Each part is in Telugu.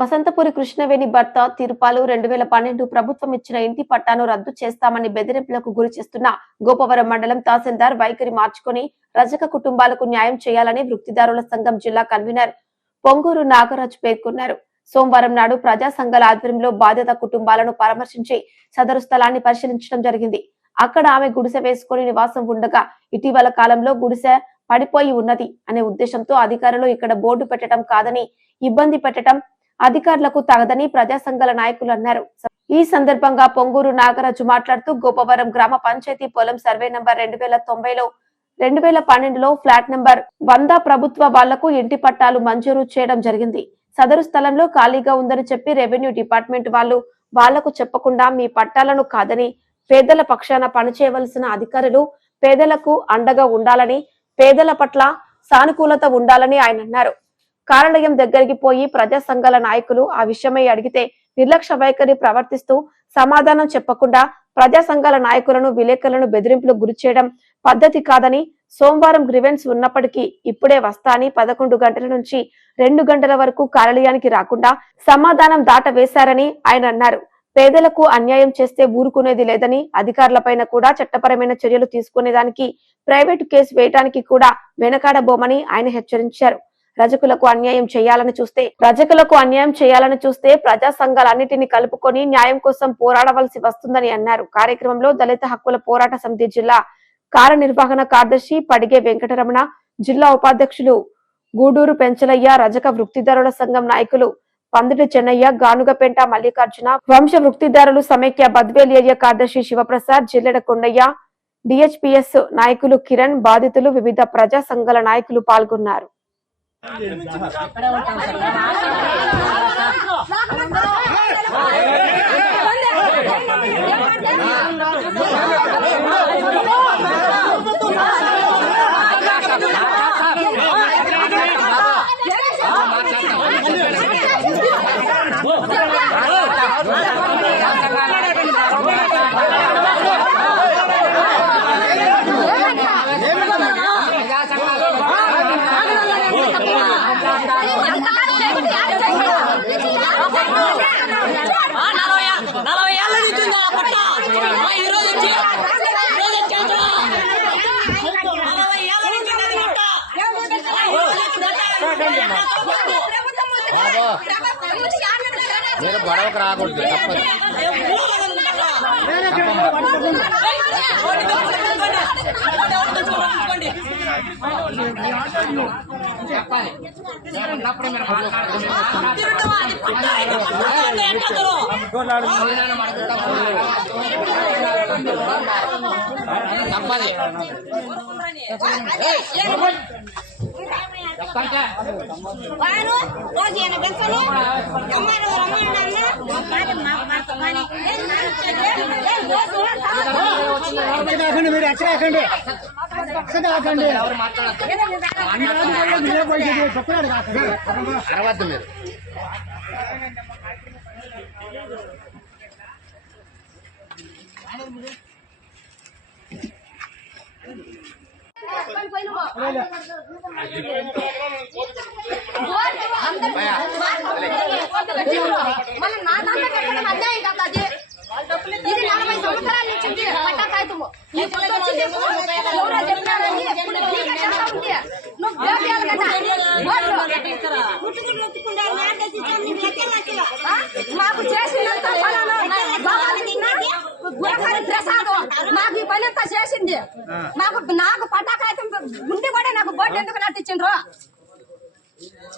వసంతపురి కృష్ణవేణి భర్త తిరుపాలు 2012 ప్రభుత్వం ఇచ్చిన ఇంటి పట్టాను రద్దు చేస్తామని బెదిరింపులకు గురి చేస్తున్న గోపవరం మండలం తహసీల్దార్ వైఖరి మార్చుకొని రజక కుటుంబాలకు న్యాయం చేయాలని వృత్తిదారుల సంఘం జిల్లా కన్వీనర్ పొంగూరు నాగరాజు పేర్కొన్నారు. సోమవారం నాడు ప్రజా సంఘాల ఆధ్వర్యంలో బాధిత కుటుంబాలను పరామర్శించి సదరు స్థలాన్ని పరిశీలించడం జరిగింది. అక్కడ ఆమె గుడిసె వేసుకుని నివాసం ఉండగా ఇటీవల కాలంలో గుడిసె పడిపోయి ఉన్నది అనే ఉద్దేశంతో అధికారులు ఇక్కడ బోర్డు పెట్టడం కాదని, ఇబ్బంది పెట్టడం అధికారులకు తగదని ప్రజా సంఘాల నాయకులు అన్నారు. ఈ సందర్భంగా పొంగూరు నాగరాజు మాట్లాడుతూ గోపవరం గ్రామ పంచాయతీ పొలం సర్వే నంబర్ 2090లో 2012లో ఫ్లాట్ నంబర్ 100 ప్రభుత్వ వాళ్లకు ఇంటి పట్టాలు మంజూరు చేయడం జరిగింది. సదరు స్థలంలో ఖాళీగా ఉందని చెప్పి రెవెన్యూ డిపార్ట్మెంట్ వాళ్లకు చెప్పకుండా మీ పట్టాలను కాదని, పేదల పక్షాన పనిచేయవలసిన అధికారులు పేదలకు అండగా ఉండాలని, పేదల పట్ల సానుకూలత ఉండాలని ఆయన అన్నారు. కార్యాలయం దగ్గరికి పోయి ప్రజా సంఘాల నాయకులు ఆ విషయమై అడిగితే నిర్లక్ష్య వైఖరి ప్రవర్తిస్తూ సమాధానం చెప్పకుండా ప్రజా సంఘాల నాయకులను, విలేకరులను బెదిరింపులకు గురి చేయడం పద్ధతి కాదని, సోమవారం గ్రీవెన్స్ ఉన్నప్పటికీ ఇప్పుడే వస్తా అని 11 గంటల నుంచి 2 గంటల వరకు కార్యాలయానికి రాకుండా సమాధానం దాట వేశారని ఆయన అన్నారు. పేదలకు అన్యాయం చేస్తే ఊరుకునేది లేదని, అధికారులపైన కూడా చట్టపరమైన చర్యలు తీసుకునేదానికి, ప్రైవేటు కేసు వేయడానికి కూడా వెనకాడబోమని ఆయన హెచ్చరించారు. రజకులకు అన్యాయం చేయాలని చూస్తే ప్రజా సంఘాలన్నిటిని కలుపుకొని న్యాయం కోసం పోరాడవలసి వస్తుందని అన్నారు. కార్యక్రమంలో దళిత హక్కుల పోరాట సమితి జిల్లా కార్యనిర్వహణ కార్యదర్శి పడిగే వెంకటరమణ, జిల్లా ఉపాధ్యక్షులు గూడూరు పెంచలయ్య, రజక వృత్తిదారుల సంఘం నాయకులు పందిటి చెన్నయ్య, గానుగపెంట మల్లికార్జున, వంశ వృత్తిదారులు సమైక్య బద్వేలియ కార్యదర్శి శివప్రసాద్, జిల్లెడ కొండయ్య, డిహెచ్పిఎస్ నాయకులు కిరణ్, బాధితులు, వివిధ ప్రజా సంఘాల నాయకులు పాల్గొన్నారు. మీరు గొడవకు రాకూడదు. తప్పది. మీరు ఎక్కడండి అరవద్దు మీరు. ఇది 40 సంవత్సరాల నుంచి పట్టా కాగితము మాకు చేసినంత ప్రసాదం మాకు ఈ పని అంతా చేసింది. నాకు పట్టా కాగితం ఉండి కూడా నాకు బోర్డు ఎందుకు నటించిండ్రు?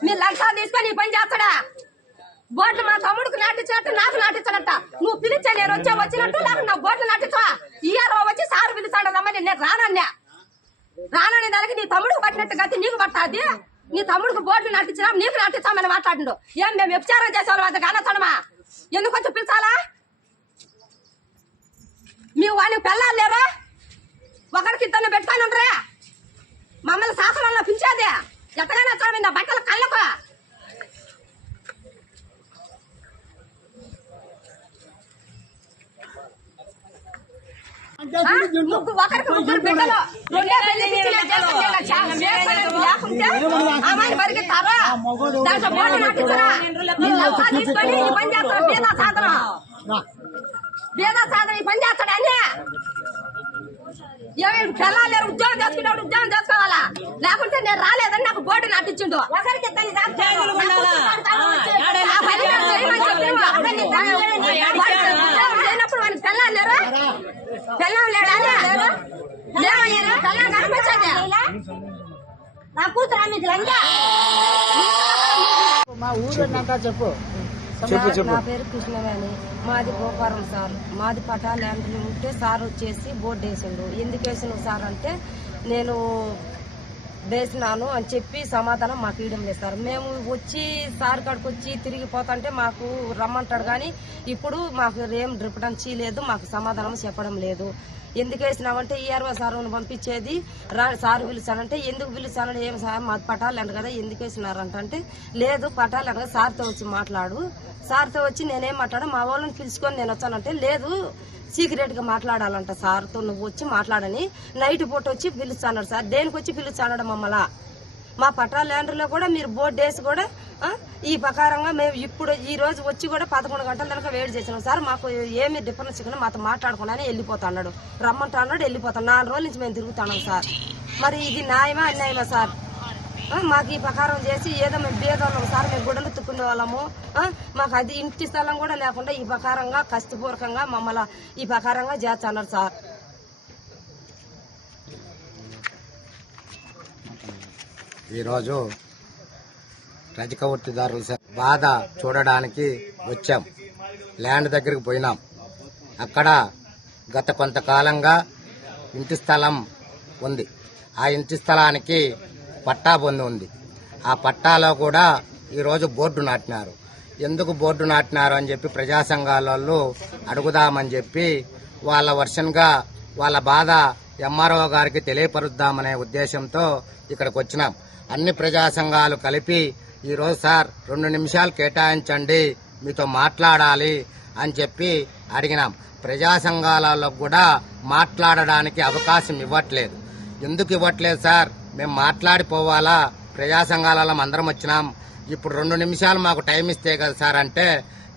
మీరు లక్షలు తీసుకొని ఈ పని చేస్తాడా? బోట్లు మా తమ్ముడికి నాటించినట్టు నాకు నాటించనట్ట. నువ్వు పిలిచా, నేను వచ్చినట్టు నాకు నా బోట్లు నాటించా. ఈఆర్ఓ వచ్చి సారు పిలిచాడు రమ్మని నేను రానని దానికి నీ తమ్ముడికి పట్టినట్టు గతి నీకు పట్టాది. నీ తమ్ముడికి బోట్లు నాటించినా నీకు నాటించామని మాట్లాడిండు. ఏం మేము వ్యభిచారం చేసేవాళ్ళం అంత కానొచ్చడమా? ఎందుకు వచ్చి పిలిచాలా? మీ వాడికి పెళ్ళాలి లేరా? ఒకరికి ఇద్దరిని పెట్టుకొని ఉండరా? మమ్మల్ని శాసనంలో పిలిచేది ఎట్టగానే వచ్చాడు నా బట్టల కళ్ళకు. ఒకరికి ముగ్గురు బిడ్డలు రెండే పెళ్లి పిచ్చిలే చేస్తారని లేకుంటే అమ్మాయిని పరిగెత్తారా దాంట్లో బోర్డు నాటించరా మీరు లంచా తీసుకొని ఈ పని చేస్తారు బీదా సాధనం ఈ పని చేస్తాడని ఏమేమి పిల్లలు ఉద్యోగం చేసుకునేవాడు ఉద్యోగం చేసుకోవాలా లేకుంటే నేను రాలేదని నాకు బోర్డు నాటించిండు లేనప్పుడు వాడికి పిల్లలు లేరు పిల్లలు లేడా పిల్లలు కనిపించండి నా కూతురు మీకు లంగా మా ఊరు చెప్పు నా పేరు కృష్ణవేణి, మాది గోపారం సార్. మాది పటా ల్యాండ్ ఉంటే సార్ వచ్చేసి బోర్డు వేసిండు. ఎందుకు వేసిన సార్ అంటే నేను వేసినాను అని చెప్పి సమాధానం మాకు ఇవ్వడం లేదు సార్. మేము వచ్చి సార్ కాడికి వచ్చి తిరిగిపోతుంటే మాకు రమ్మంటాడు, కానీ ఇప్పుడు మాకు ఏం రిపటెన్సీ లేదు, మాకు సమాధానం చెప్పడం లేదు. ఎందుకు వేసినామంటే ఈఆర్ఓ సార్ని పంపించేది సార్ పిలిచానంటే ఎందుకు పిలిచానంటే ఏం సార్ మాది పటాలంట కదా ఎందుకు వేసినారంటే లేదు పటాలంట సార్తో వచ్చి మాట్లాడు, సార్తో వచ్చి నేనేం మాట్లాడా మా వాళ్ళని పిలుచుకొని నేను వచ్చానంటే లేదు సీక్రెట్ గా మాట్లాడాలంట సార్తో నువ్వు వచ్చి మాట్లాడని నైట్ పూట వచ్చి పిలుస్తాడు సార్. దేనికి వచ్చి పిలుస్తాడు మమ్మల్ని? మా పట్టా ల్యాండ్లో కూడా మీరు బోర్డు వేసి కూడా ఈ ప్రకారంగా మేము ఇప్పుడు ఈ రోజు వచ్చి కూడా 11 గంటల దాకా వేడి చేసినాం సార్. మాకు ఏమి డిఫరెన్స్ ఇవ్వకుండా మాతో మాట్లాడుకున్నానే వెళ్ళిపోతాడు, రమ్మంటాడు వెళ్ళిపోతాడు. 4 రోజుల నుంచి మేము తిరుగుతున్నాం సార్. మరి ఇది న్యాయమా అన్యాయమా సార్? మాకు ఈ ప్రకారం చేసి ఏదో మేము బీదవాళ్ళం సార్, మేము గుడలు తుక్కునే వాళ్ళము, మాకు అది ఇంటి స్థలం కూడా లేకుండా ఈ ప్రకారంగా కష్టపూర్వకంగా మమ్మల్ని ఈ ప్రకారంగా చేస్తున్నారు సార్. ఈరోజు రజక వృత్తిదారుల బాధ చూడడానికి వచ్చాం. ల్యాండ్ దగ్గరికి పోయినాం. అక్కడ గత కొంతకాలంగా ఇంటి స్థలం ఉంది. ఆ ఇంటి స్థలానికి పట్టా పొంది ఉంది. ఆ పట్టాలో కూడా ఈరోజు బోర్డు నాటినారు. ఎందుకు బోర్డు నాటినారు అని చెప్పి ప్రజా సంఘాల వాళ్ళు అడుగుదామని చెప్పి వాళ్ళ వర్షన్గా వాళ్ళ బాధ ఎంఆర్ఓ గారికి తెలియపరుద్దామనే ఉద్దేశంతో ఇక్కడికి వచ్చినాం. అన్ని ప్రజా సంఘాలు కలిపి ఈరోజు సార్ 2 నిమిషాలు కేటాయించండి, మీతో మాట్లాడాలి అని చెప్పి అడిగినాం. ప్రజా సంఘాలలో కూడా మాట్లాడడానికి అవకాశం ఇవ్వట్లేదు. ఎందుకు ఇవ్వట్లేదు సార్? మేము మాట్లాడిపోవాలా, ప్రజా సంఘాలలో అందరం వచ్చినాం, ఇప్పుడు 2 నిమిషాలు మాకు టైం ఇస్తే కదా సార్ అంటే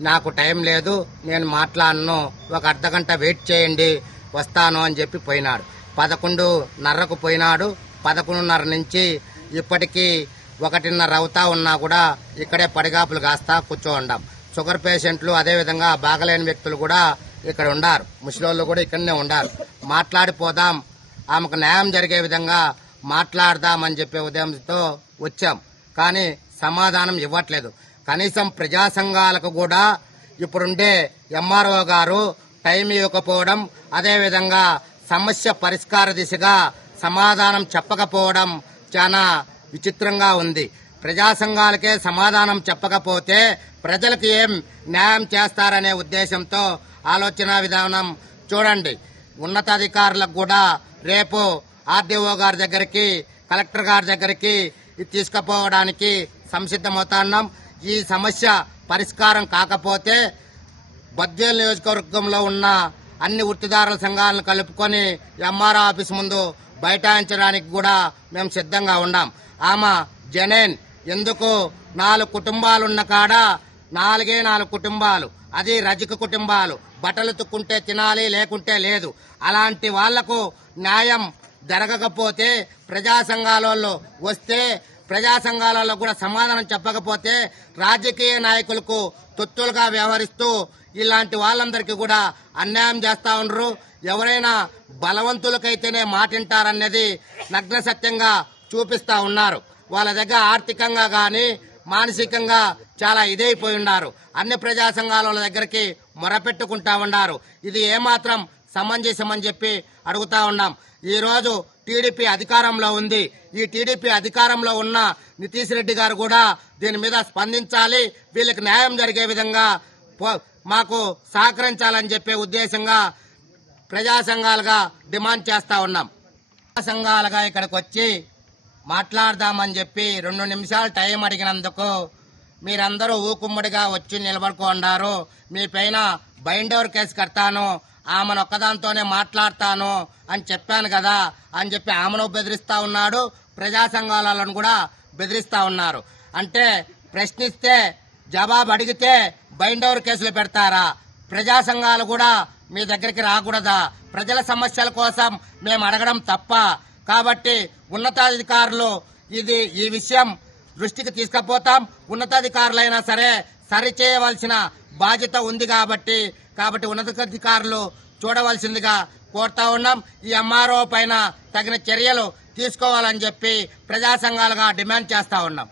నాకు టైం లేదు, నేను మాట్లాడను, ఒక అర్ధగంట వెయిట్ చేయండి వస్తాను అని చెప్పి పోయినాడు. 11:30కు పోయినాడు. 11:30 నుంచి ఇప్పటికీ 1:30 అవుతా ఉన్నా కూడా ఇక్కడే పడిగాపులు కాస్తా కూర్చోండాం. షుగర్ పేషెంట్లు అదేవిధంగా బాగలేని వ్యక్తులు కూడా ఇక్కడ ఉండారు, ముసలోళ్ళు కూడా ఇక్కడనే ఉండారు. మాట్లాడిపోదాం, ఆమెకు న్యాయం జరిగే విధంగా మాట్లాడదామని చెప్పే ఉద్దేశంతో వచ్చాం. కానీ సమాధానం ఇవ్వట్లేదు. కనీసం ప్రజా సంఘాలకు కూడా ఇప్పుడుండే ఎంఆర్ఓ గారు టైం ఇవ్వకపోవడం, అదేవిధంగా సమస్య పరిష్కార దిశగా సమాధానం చెప్పకపోవడం చాలా విచిత్రంగా ఉంది. ప్రజా సంఘాలకే సమాధానం చెప్పకపోతే ప్రజలకు ఏం న్యాయం చేస్తారనే ఉద్దేశంతో ఆలోచన విధానం చూడండి. ఉన్నతాధికారులకు కూడా రేపు ఆర్డీఓ గారి దగ్గరికి, కలెక్టర్ గారి దగ్గరికి తీసుకుపోవడానికి సంసిద్ధమవుతున్నాం. ఈ సమస్య పరిష్కారం కాకపోతే బద్వేల్ నియోజకవర్గంలో ఉన్న అన్ని వృత్తిదారుల సంఘాలను కలుపుకొని ఎంఆర్ఓ ఆఫీస్ ముందు బైఠాయించడానికి కూడా మేము సిద్ధంగా ఉన్నాం. ఆమె జనేన్ ఎందుకు 4 కుటుంబాలున్న కాడ 4 కుటుంబాలు, అది రజక కుటుంబాలు, బట్టలు తుక్కుంటే తినాలి లేకుంటే లేదు. అలాంటి వాళ్లకు న్యాయం జరగకపోతే ప్రజా సంఘాలలో వస్తే, ప్రజా సంఘాలలో కూడా సమాధానం చెప్పకపోతే రాజకీయ నాయకులకు తొత్తులుగా వ్యవహరిస్తూ ఇలాంటి వాళ్ళందరికీ కూడా అన్యాయం చేస్తా ఉండరు. ఎవరైనా బలవంతులకైతేనే మాటింటారన్నది నగ్న సత్యంగా చూపిస్తా ఉన్నారు. వాళ్ళ దగ్గర ఆర్థికంగా గాని మానసికంగా చాలా ఇదైపోయి ఉన్నారు. అన్ని ప్రజా సంఘాల దగ్గరికి మొరపెట్టుకుంటా ఉన్నారు. ఇది ఏమాత్రం సమంజసం అని చెప్పి అడుగుతా ఉన్నాం. ఈ రోజు టీడీపీ అధికారంలో ఉంది. ఈ టీడీపీ అధికారంలో ఉన్న నితీష్ రెడ్డి గారు కూడా దీని మీద స్పందించాలి, వీళ్ళకి న్యాయం జరిగే విధంగా మాకు సహకరించాలని చెప్పే ఉద్దేశంగా ప్రజా సంఘాలుగా డిమాండ్ చేస్తా ఉన్నాం. ప్రజా సంఘాలుగా ఇక్కడికి వచ్చి మాట్లాడదామని చెప్పి 2 నిమిషాలు టైం అడిగినందుకు మీరందరూ ఊకుమ్మడిగా వచ్చి నిలబడుకున్నారు. మీ పైన బైండోవర్ కేసు కడతాను, ఆమెను ఒక్కదాంతోనే మాట్లాడతాను అని చెప్పాను కదా అని చెప్పి ఆమెను బెదిరిస్తా ఉన్నాడు. ప్రజా సంఘాలను కూడా బెదిరిస్తా ఉన్నారు. అంటే ప్రశ్నిస్తే జవాబు అడిగితే బైండోవర్ కేసులు పెడతారా? ప్రజా సంఘాలు కూడా మీ దగ్గరికి రాకూడదా? ప్రజల సమస్యల కోసం మేము అడగడం తప్ప. కాబట్టి ఉన్నతాధికారులు ఈ విషయం దృష్టికి తీసుకుపోతాం. ఉన్నతాధికారులైనా సరే సరిచేయవలసిన బాధ్యత ఉంది కాబట్టి ఉన్నతాధికారులు చూడవలసిందిగా కోరుతా ఉన్నాం. ఈ ఎంఆర్ఓ పైన తగిన చర్యలు తీసుకోవాలని చెప్పి ప్రజా సంఘాలుగా డిమాండ్ చేస్తా ఉన్నాం.